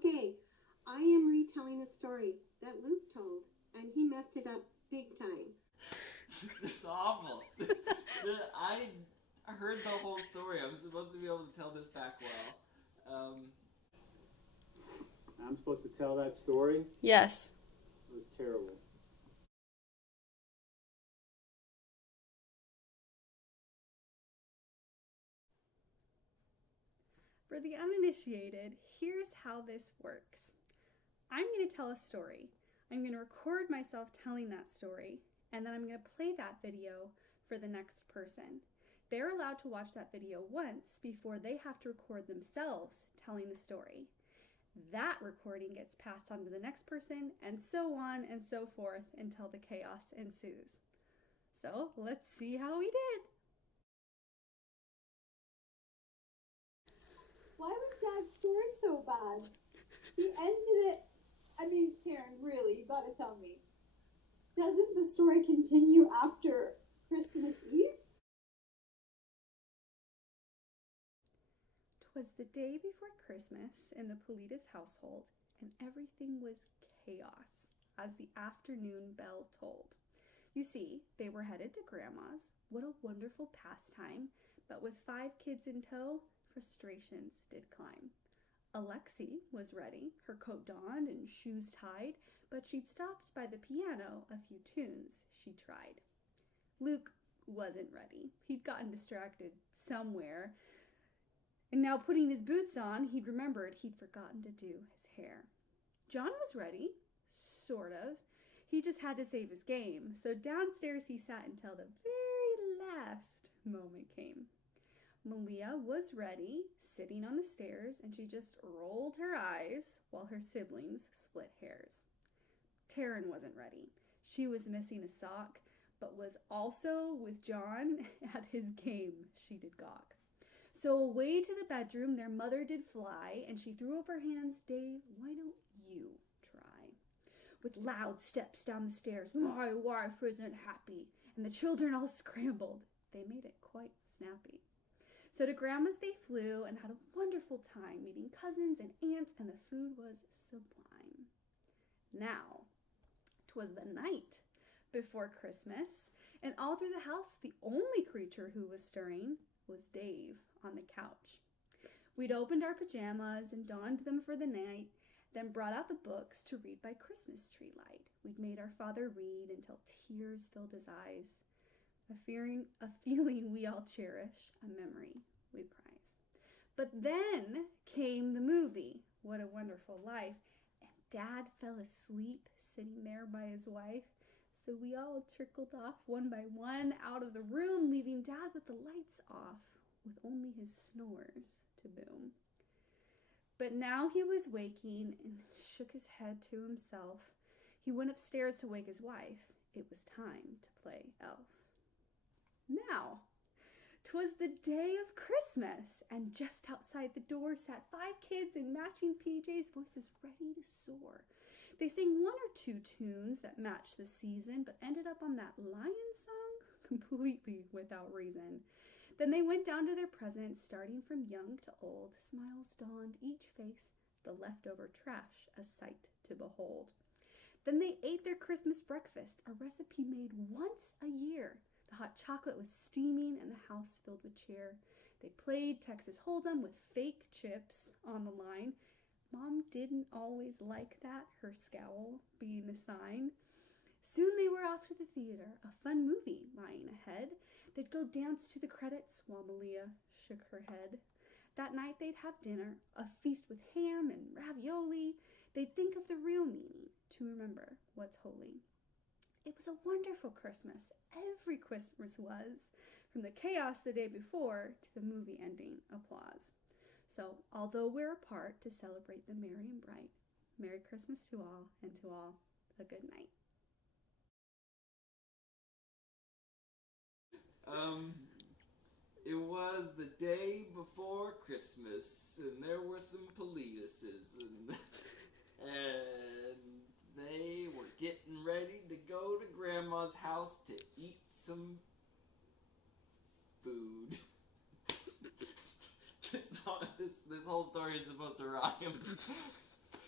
Okay, I am retelling a story that Luke told, and he messed it up big time. This is awful. I heard the whole story. I'm supposed to be able to tell this back well. I'm supposed to tell that story? Yes. It was terrible. For the uninitiated, here's how this works. I'm going to tell a story. I'm going to record myself telling that story, and then I'm going to play that video for the next person. They're allowed to watch that video once before they have to record themselves telling the story. That recording gets passed on to the next person, and so on and so forth until the chaos ensues. So let's see how we did. Why was Dad's story so bad? He ended it. I mean, Taryn, really, you gotta tell me. Doesn't the story continue after Christmas Eve? 'Twas the day before Christmas in the Politis household, and everything was chaos as the afternoon bell tolled. You see, they were headed to Grandma's. What a wonderful pastime, but with 5 kids in tow, frustrations did climb. Alexi was ready, her coat donned and shoes tied, but she'd stopped by the piano a few tunes she tried. Luke wasn't ready. He'd gotten distracted somewhere, and now putting his boots on, he'd remembered he'd forgotten to do his hair. John was ready, sort of. He just had to save his game, so downstairs he sat until the very last moment came. Malia was ready, sitting on the stairs, and she just rolled her eyes while her siblings split hairs. Taryn wasn't ready. She was missing a sock, but was also, with John, at his game. She did gawk. So away to the bedroom their mother did fly, and she threw up her hands. Dave, why don't you try? With loud steps down the stairs, my wife isn't happy, and the children all scrambled. They made it quite snappy. So to Grandma's they flew and had a wonderful time, meeting cousins and aunts, and the food was sublime. Now, 'twas the night before Christmas, and all through the house the only creature who was stirring was Dave on the couch. We'd opened our pajamas and donned them for the night, then brought out the books to read by Christmas tree light. We'd made our father read until tears filled his eyes. A feeling we all cherish, a memory we prize. But then came the movie, What a Wonderful Life, and Dad fell asleep sitting there by his wife. So we all trickled off one by one out of the room, leaving Dad with the lights off, with only his snores to boom. But now he was waking and shook his head to himself. He went upstairs to wake his wife. It was time to play elf. Now, 'twas the day of Christmas, and just outside the door sat 5 kids in matching PJs, voices ready to soar. They sang 1 or 2 tunes that matched the season, but ended up on that lion song completely without reason. Then they went down to their presents, starting from young to old. Smiles dawned each face, the leftover trash a sight to behold. Then they ate their Christmas breakfast, a recipe made once a year. The hot chocolate was steaming and the house filled with cheer. They played Texas Hold'em with fake chips on the line. Mom didn't always like that, her scowl being the sign. Soon they were off to the theater, a fun movie lying ahead. They'd go dance to the credits while Malia shook her head. That night they'd have dinner, a feast with ham and ravioli. They'd think of the real meaning, to remember what's holy. It was a wonderful Christmas. Every Christmas was, from the chaos the day before to the movie ending applause. So, although we're apart to celebrate the merry and bright, Merry Christmas to all, and to all a good night. It was the day before Christmas, and there were some Politises, and they were getting ready to go to Grandma's house to eat some food. This whole story is supposed to rhyme.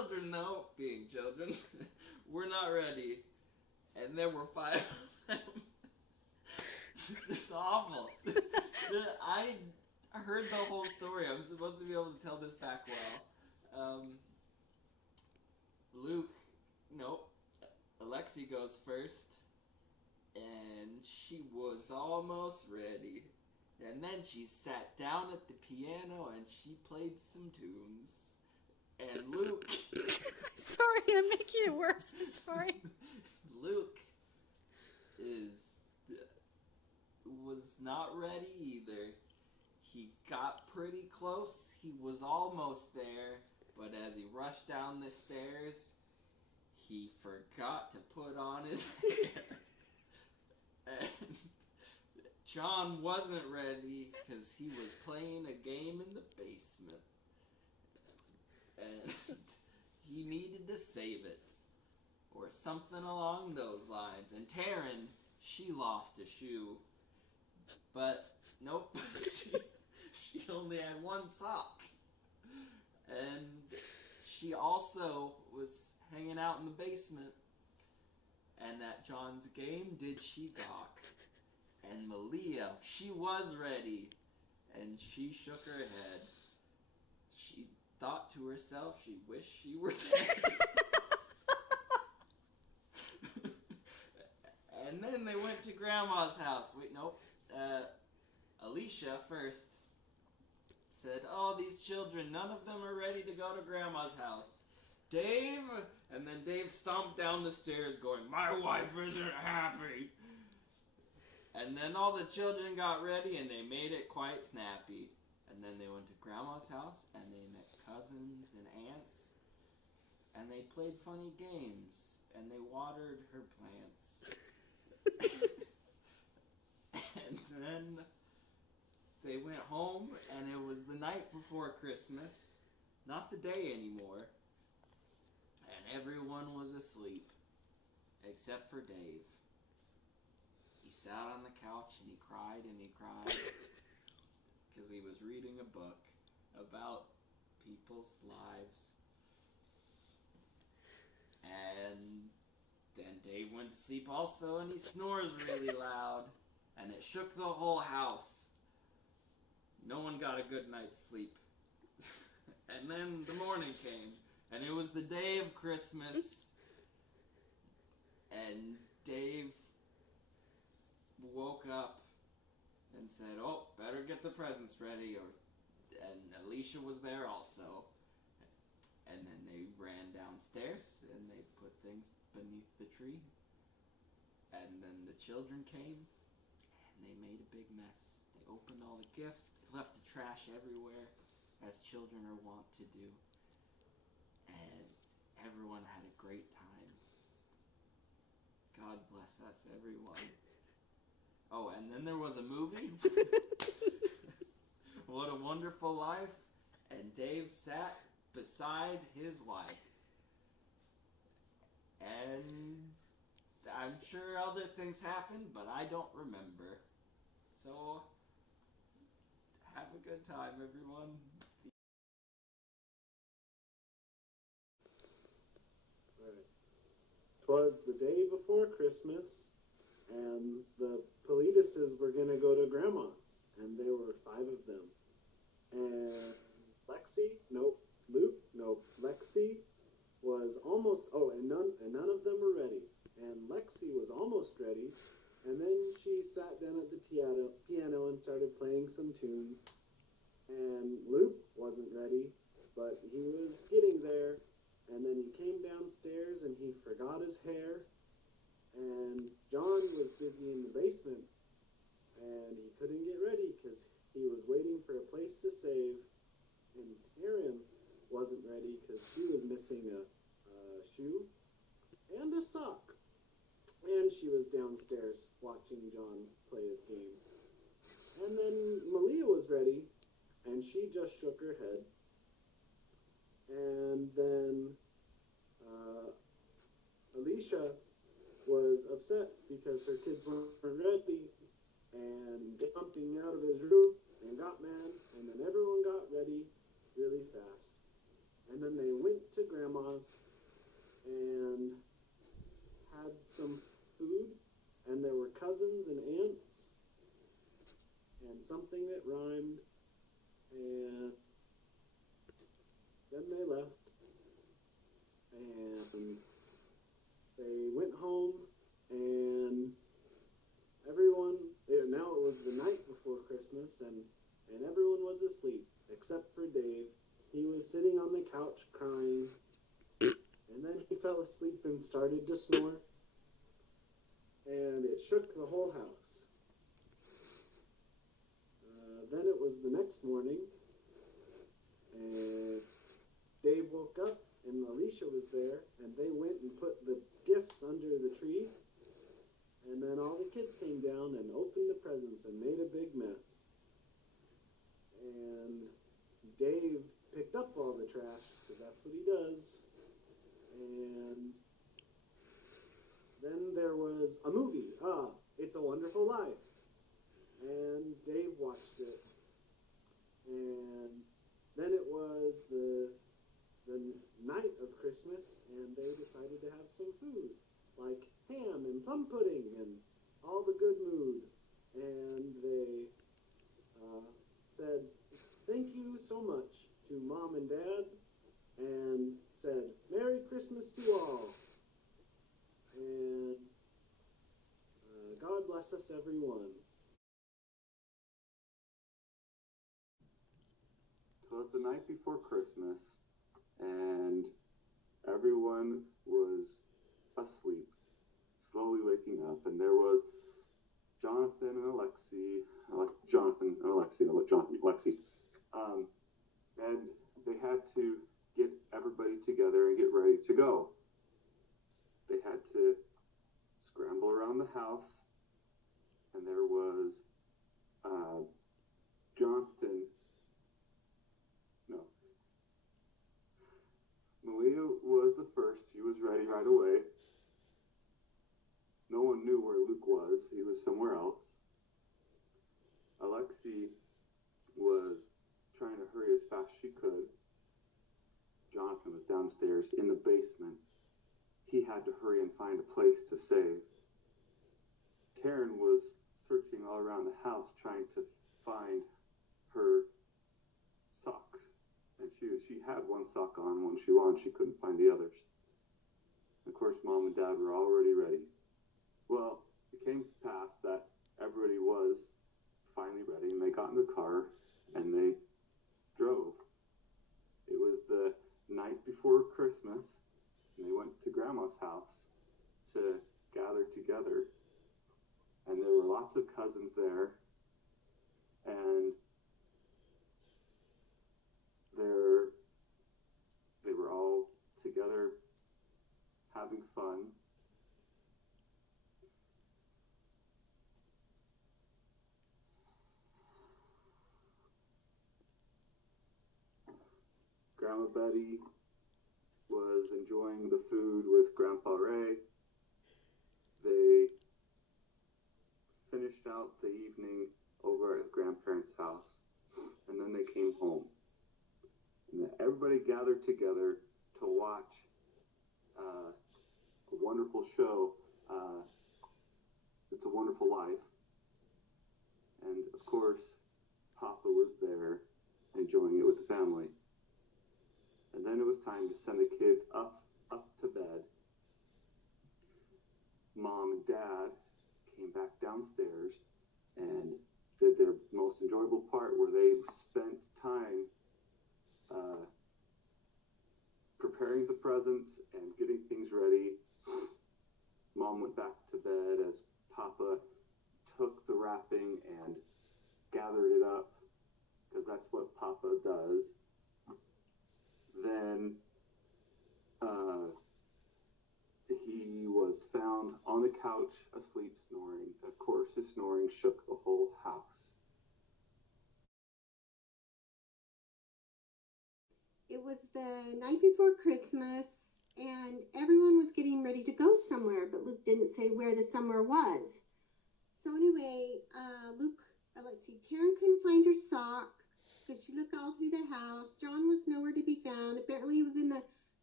children, though, being children, were not ready. And there were 5 of them. This is awful. I heard the whole story. I'm supposed to be able to tell this back well. Alexi goes first. And she was almost ready. And then she sat down at the piano and she played some tunes. And Luke... Sorry, I'm making it worse. I'm sorry. Luke was not ready either. He got pretty close. He was almost there. But as he rushed down the stairs, he forgot to put on his hair. And John wasn't ready because he was playing a game in the basement. And he needed to save it. Or something along those lines. And Taryn, she lost a shoe. But, nope. She only had one sock. And she also was hanging out in the basement. And at John's game, did she gawk. And Malia, she was ready. And she shook her head. She thought to herself she wished she were dead. And then they went to Grandma's house. Wait, nope. Alicia first said, "Oh, these children, none of them are ready to go to Grandma's house. Dave," and then Dave stomped down the stairs going, "My wife isn't happy." And then all the children got ready and they made it quite snappy. And then they went to Grandma's house and they met cousins and aunts. And they played funny games and they watered her plants. And then they went home and it was the night before Christmas, not the day anymore. And everyone was asleep, except for Dave. He sat on the couch and he cried because he was reading a book about people's lives. And then Dave went to sleep also and he snores really loud and it shook the whole house. No one got a good night's sleep. And then the morning came and it was the day of Christmas and Dave woke up and said, "Oh, better get the presents ready," and Alicia was there also. And then they ran downstairs and they put things beneath the tree. And then the children came and they made a big mess. They opened all the gifts, they left the trash everywhere, as children are wont to do. And everyone had a great time. God bless us, everyone. Oh, and then there was a movie. What a Wonderful Life. And Dave sat beside his wife. And I'm sure other things happened, but I don't remember. So, have a good time, everyone. Right. 'Twas the day before Christmas, and the Politises were going to go to Grandma's, and there were 5 of them. And Lexi was almost, and none of them were ready. And Lexi was almost ready, and then she sat down at the piano and started playing some tunes. And Luke wasn't ready, but he was getting there. And then he came downstairs and he forgot his hair. And John was busy in the basement and he couldn't get ready because he was waiting for a place to save. And Taryn wasn't ready because she was missing a shoe and a sock. And she was downstairs watching John play his game. And then Malia was ready and she just shook her head. And then Alicia was upset because her kids weren't ready and jumping out of his room and got mad. And then everyone got ready really fast. And then they went to Grandma's grandma's and had some food, and there were cousins and aunts and something that rhymed, and then they left, and they went home, and everyone, now it was the night before Christmas, and everyone was asleep except for Dave. He was sitting on the couch crying, and then he fell asleep and started to snore, and it shook the whole house. Then it was the next morning, and Dave woke up, and Alicia was there, and they went and put the gifts under the tree, and then all the kids came down and opened the presents and made a big mess. And Dave picked up all the trash, because that's what he does. And then there was a movie, It's a Wonderful Life. And Dave watched it. And then it was the night of Christmas, and they decided to have some food, like ham and plum pudding and all the good mood. And they said, thank you so much to Mom and Dad, and said, Merry Christmas to all. And God bless us, everyone. So it was the night before Christmas, and everyone was asleep, slowly waking up, and there was Jonathan and Alexi, and they had to get everybody together and get ready to go. They had to scramble around the house, and there was Malia was the first. She was ready right away. No one knew where Luke was. He was somewhere else. Alexi was trying to hurry as fast as she could. Jonathan was downstairs in the basement. He had to hurry and find a place to save. Taryn was searching all around the house trying to find her socks. And she had one sock on, one shoe on. She couldn't find the others. Of course, Mom and Dad were already ready. Well, it came to pass that everybody was finally ready, and they got in the car, and they drove. It was the night before Christmas, and they went to Grandma's house to gather together, and there were lots of cousins there, and they were all together having fun. Grandma Betty was enjoying the food with Grandpa Ray. They finished out the evening over at grandparents' house, and then they came home. And then everybody gathered together to watch a wonderful show, It's a Wonderful Life. And of course, Papa was there enjoying it with the family. And then it was time to send the kids up to bed. Mom and Dad came back downstairs and did their most enjoyable part, where they spent time preparing the presents and getting things ready. Mom went back to bed as Papa took the wrapping and gathered it up, because that's what Papa does. Then he was found on the couch asleep, snoring. Of course, his snoring shook the whole house. It was the night before Christmas, and everyone was getting ready to go somewhere, but Luke didn't say where the somewhere was. So anyway, Taryn couldn't find her sock, because she looked all through the house. John was nowhere to be found. Apparently he was in the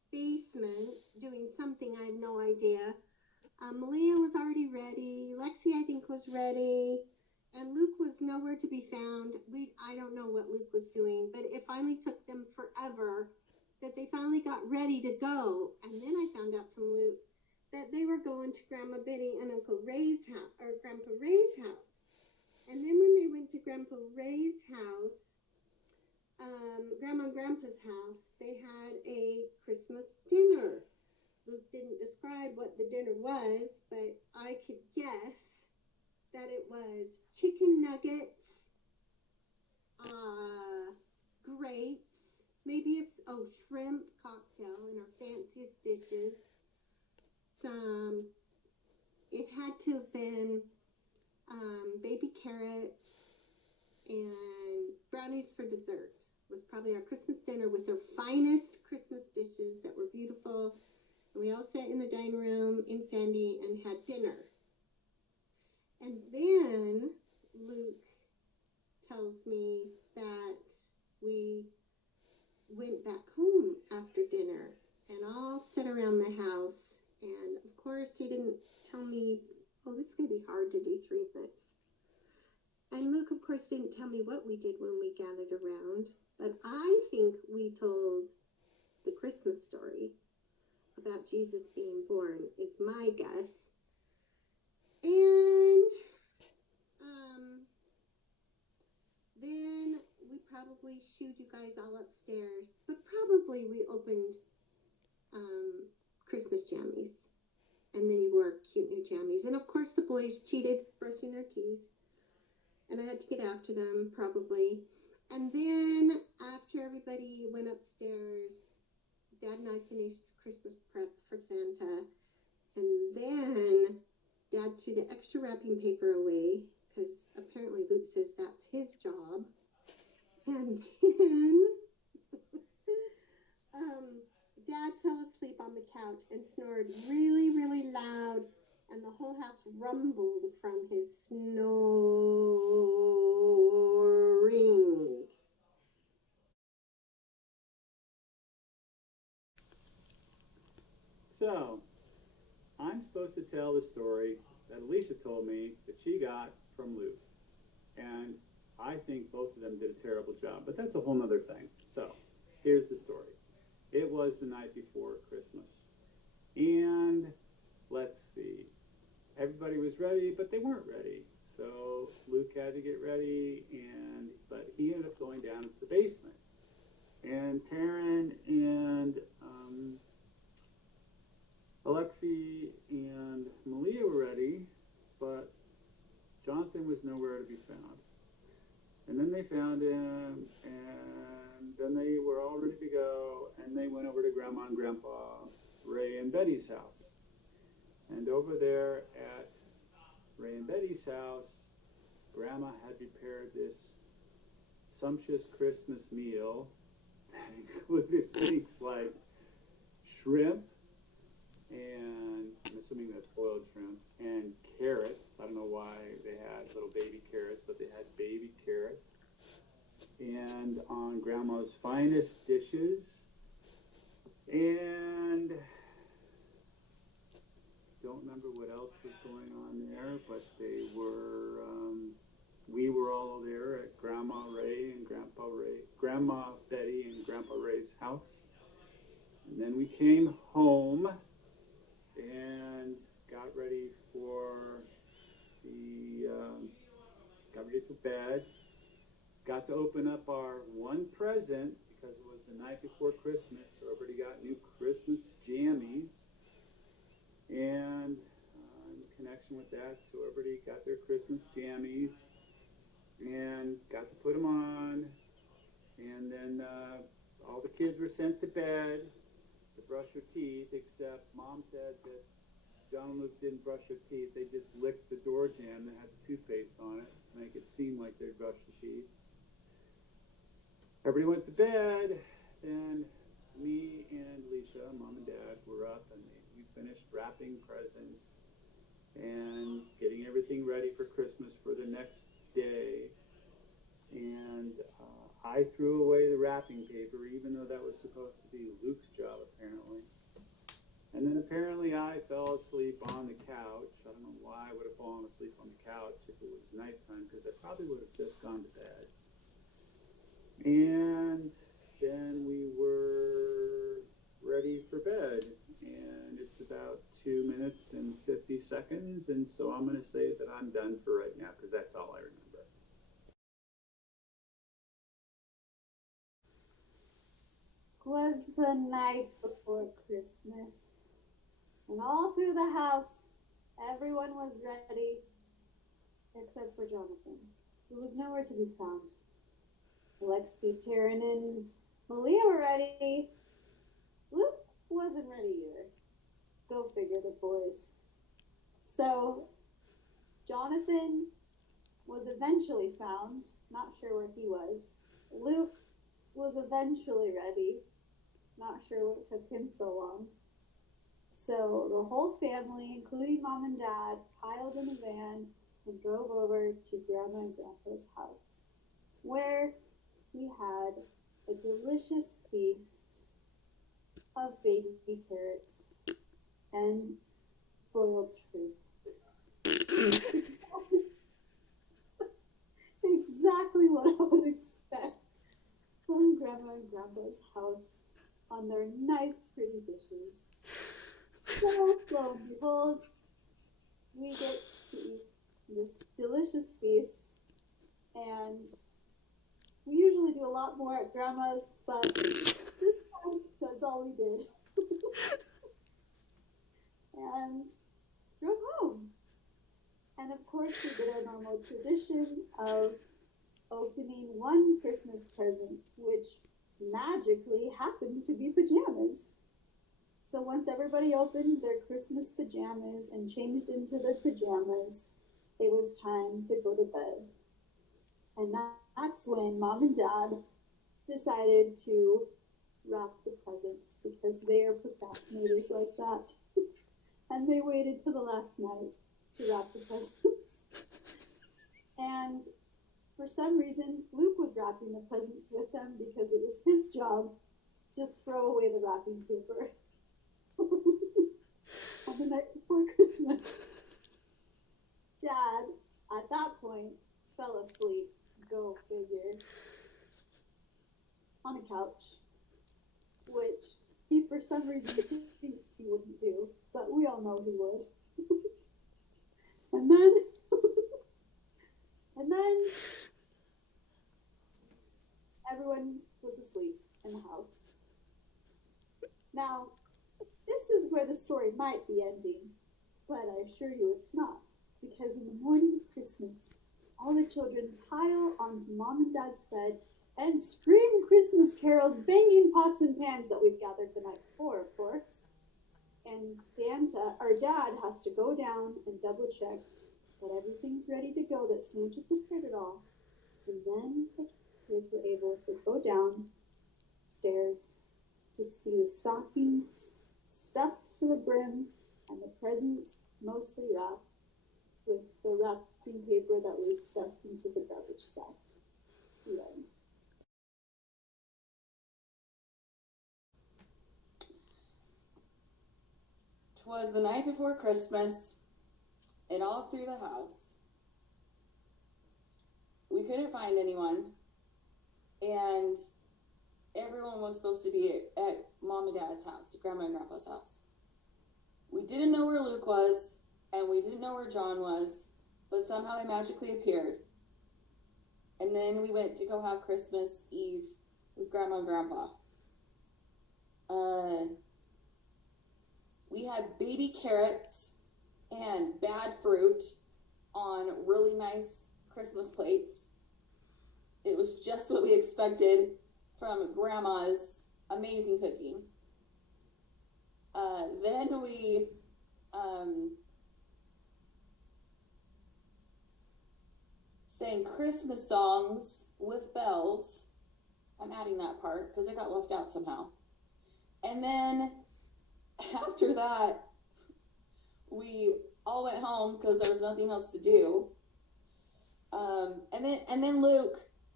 basement doing something. I have no idea. Malia was already ready. Lexi, I think, was ready. And Luke was nowhere to be found. I don't know what Luke was doing, but it finally took them forever that they finally got ready to go. And then I found out from Luke that they were going to Grandma Betty and Uncle Ray's house, or Grandpa Ray's house. And then when they went to Grandpa Ray's house, Grandma and Grandpa's house, they had a Christmas dinner. Luke didn't describe what the dinner was, but I could guess that it was chicken nuggets, grapes, maybe shrimp cocktail in our fanciest dishes. It had to have been baby carrots and brownies for dessert. Was probably our Christmas dinner with their finest Christmas dishes that were beautiful. And we all sat in the dining room in Sandy and had dinner. And then Luke tells me that we went back home after dinner and all sat around the house. And of course, he didn't tell me, oh, this is going to be hard to do 3 minutes. And Luke, of course, didn't tell me what we did when we gathered around. But I think we told the Christmas story about Jesus being born, is my guess. And then we probably shooed you guys all upstairs. But probably we opened Christmas jammies. And then you wore cute new jammies. And of course the boys cheated brushing their teeth. And I had to get after them, probably. And then after everybody went upstairs, Dad and I finished Christmas prep for Santa. And then Dad threw the extra wrapping paper away, because apparently Luke says that's his job. And then Dad fell asleep on the couch and snored really, really loud. And the whole house rumbled from his snoring. So, I'm supposed to tell the story that Alicia told me that she got from Luke. And I think both of them did a terrible job, but that's a whole nother thing. So, here's the story. It was the night before Christmas. And let's see. Everybody was ready, but they weren't ready. So Luke had to get ready, but he ended up going down into the basement. And Taryn and Alexi and Malia were ready, but Jonathan was nowhere to be found. And then they found him, and then they were all ready to go, and they went over to Grandma and Grandpa Ray and Betty's house. And over there at Ray and Betty's house, Grandma had prepared this sumptuous Christmas meal that included things like shrimp, and I'm assuming that's boiled shrimp, and carrots. I don't know why they had little baby carrots, but they had baby carrots. And on Grandma's finest dishes. And don't remember what else was going on there, but we were all there at Grandma Ray and Grandma Betty and Grandpa Ray's house. And then we came home and got ready for bed. Got to open up our one present because it was the night before Christmas, so everybody got new Christmas jammies. And in connection with that, so everybody got their Christmas jammies and got to put them on. And then all the kids were sent to bed to brush their teeth, except Mom said that John and Luke didn't brush their teeth. They just licked the door jamb that had the toothpaste on it to make it seem like they brushed their teeth. Everybody went to bed, and me and Alicia, Mom and Dad, were up, and we finished wrapping presents and getting everything ready for Christmas for the next day. And I threw away the wrapping paper, even though that was supposed to be Luke's job, apparently. And then apparently I fell asleep on the couch. I don't know why I would have fallen asleep on the couch if it was nighttime, because I probably would have just gone to bed. And then we were ready for bed. And it's about 2 minutes and 50 seconds. And so I'm going to say that I'm done for right now, because that's all I remember. Was the night before Christmas, and all through the house, everyone was ready, except for Jonathan, who was nowhere to be found. Alexi, Taryn, and Malia were ready. Luke wasn't ready either. Go figure, the boys. So, Jonathan was eventually found, not sure where he was. Luke was eventually ready. Not sure what took him so long. So the whole family, including Mom and Dad, piled in a van and drove over to Grandma and Grandpa's house, where we had a delicious feast of baby carrots and boiled fruit. Exactly what I would expect from Grandma and Grandpa's house on their nice, pretty dishes. So, lo and behold, we get to eat this delicious feast, and we usually do a lot more at Grandma's, but this time, that's all we did. And drove home. And of course, we did our normal tradition of opening one Christmas present, which magically happened to be pajamas. So once everybody opened their Christmas pajamas and changed into their pajamas, it was time to go to bed. And that's when Mom and Dad decided to wrap the presents, because they are procrastinators like that. And they waited till the last night to wrap the presents. And for some reason, Luke was wrapping the presents with them because it was his job to throw away the wrapping paper on the night before Christmas. Dad, at that point, fell asleep, go figure, on a couch, which he for some reason thinks he wouldn't do, but we all know he would. And then everyone was asleep in the house. Now, this is where the story might be ending, but I assure you it's not, because in the morning of Christmas, all the children pile onto Mom and Dad's bed and scream Christmas carols, banging pots and pans that we've gathered the night before, of course. And Dad has to go down and double check that everything's ready to go, that Santa prepared it all. And then the kids were able to go downstairs to see the stockings stuffed to the brim and the presents mostly wrapped with the wrapping paper that we stuffed into the garbage sack. The end. 'Twas the night before Christmas, and all through the house, we couldn't find anyone, and everyone was supposed to be at Mom and Dad's house, Grandma and Grandpa's house. We didn't know where Luke was, and we didn't know where John was, but somehow they magically appeared. And then we went to go have Christmas Eve with Grandma and Grandpa. We had baby carrots and bad fruit on really nice Christmas plates. It was just what we expected from Grandma's amazing cooking. Then we sang Christmas songs with bells. I'm adding that part because it got left out somehow. And then after that, we all went home because there was nothing else to do. And then Luke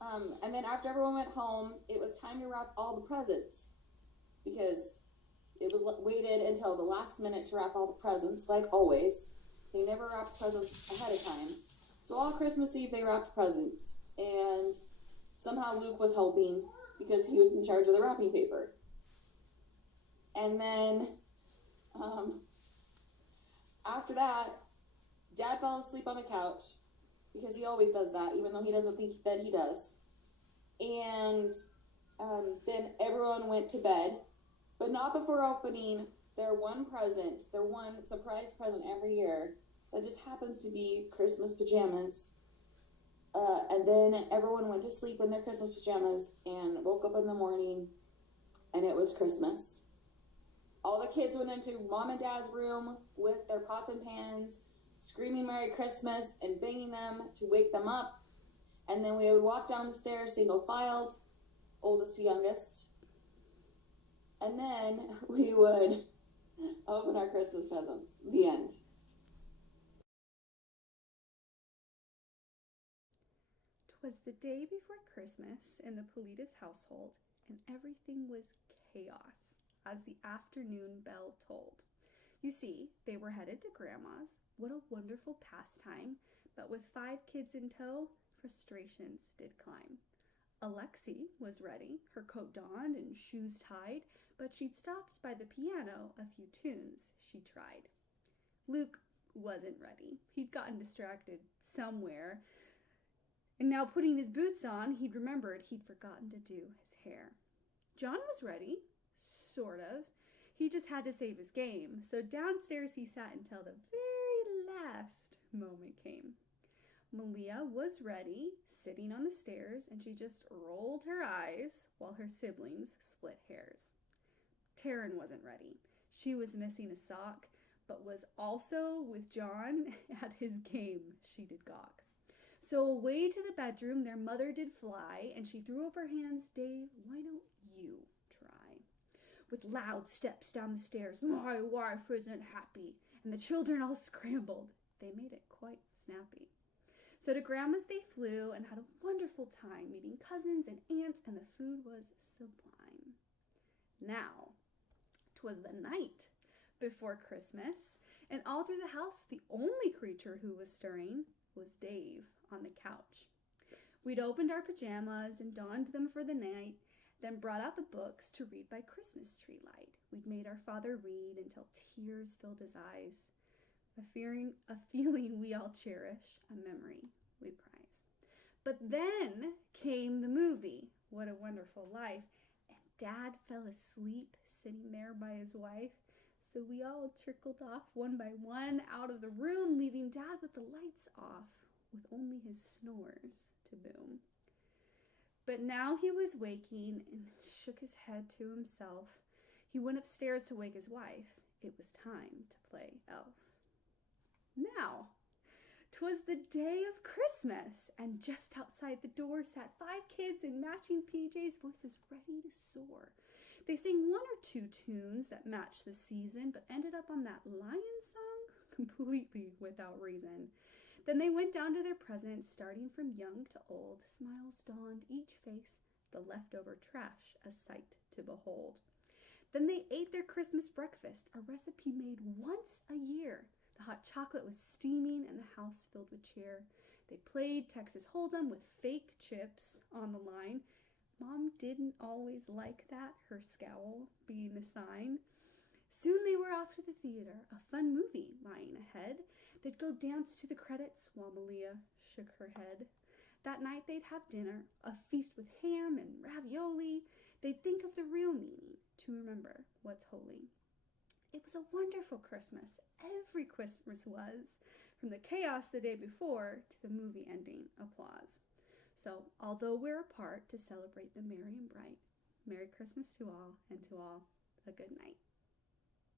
And then after everyone went home, it was time to wrap all the presents because it was waited until the last minute to wrap all the presents, like always. They never wrapped presents ahead of time. So all Christmas Eve, they wrapped presents. And somehow Luke was helping because he was in charge of the wrapping paper. And then after that, Dad fell asleep on the couch because he always does that, even though he doesn't think that he does. And then everyone went to bed, but not before opening their one present, their one surprise present every year that just happens to be Christmas pajamas. And then everyone went to sleep in their Christmas pajamas and woke up in the morning, and it was Christmas. All the kids went into Mom and Dad's room with their pots and pans, screaming Merry Christmas and banging them to wake them up. And then we would walk down the stairs, single-filed, oldest to youngest. And then we would open our Christmas presents. The end. 'Twas the day before Christmas in the Politis household, and everything was chaos as the afternoon bell tolled. You see, they were headed to Grandma's. What a wonderful pastime, but with 5 kids in tow, frustrations did climb. Alexi was ready, her coat donned and shoes tied, but she'd stopped by the piano a few tunes she tried. Luke wasn't ready. He'd gotten distracted somewhere, and now putting his boots on, he'd remembered he'd forgotten to do his hair. John was ready, sort of. He just had to save his game, so downstairs he sat until the very last moment came. Malia was ready, sitting on the stairs, and she just rolled her eyes while her siblings split hairs. Taryn wasn't ready. She was missing a sock, but was also with John at his game. She did gawk. So away to the bedroom their mother did fly, and she threw up her hands. Dave, why don't you try? With loud steps down the stairs, my wife isn't happy, and the children all scrambled. They made it quite snappy. So to Grandma's they flew and had a wonderful time, meeting cousins and aunts, and the food was sublime. Now, 'twas the night before Christmas, and all through the house the only creature who was stirring was Dave on the couch. We'd opened our pajamas and donned them for the night, then brought out the books to read by Christmas tree light. We'd made our father read until tears filled his eyes. A feeling we all cherish, a memory we prize. But then came the movie, What a Wonderful Life, and Dad fell asleep sitting there by his wife. So we all trickled off one by one out of the room, leaving Dad with the lights off, with only his snores to boom. But now he was waking and shook his head to himself. He went upstairs to wake his wife. It was time to play elf. Now, 'twas the day of Christmas, and just outside the door sat 5 kids in matching PJs, voices ready to soar. They sang 1 or 2 tunes that matched the season, but ended up on that lion song completely without reason. Then they went down to their presents, starting from young to old. Smiles dawned each face, the leftover trash a sight to behold. Then they ate their Christmas breakfast, a recipe made once a year. The hot chocolate was steaming and the house filled with cheer. They played Texas Hold'em with fake chips on the line. Mom didn't always like that, her scowl being the sign. Soon they were off to the theater, a fun movie lying ahead. They'd go dance to the credits while Malia shook her head. That night they'd have dinner, a feast with ham and ravioli. They'd think of the real meaning, to remember what's holy. It was a wonderful Christmas. Every Christmas was, from the chaos the day before to the movie ending applause. So, although we're apart to celebrate the merry and bright, Merry Christmas to all, and to all a good night.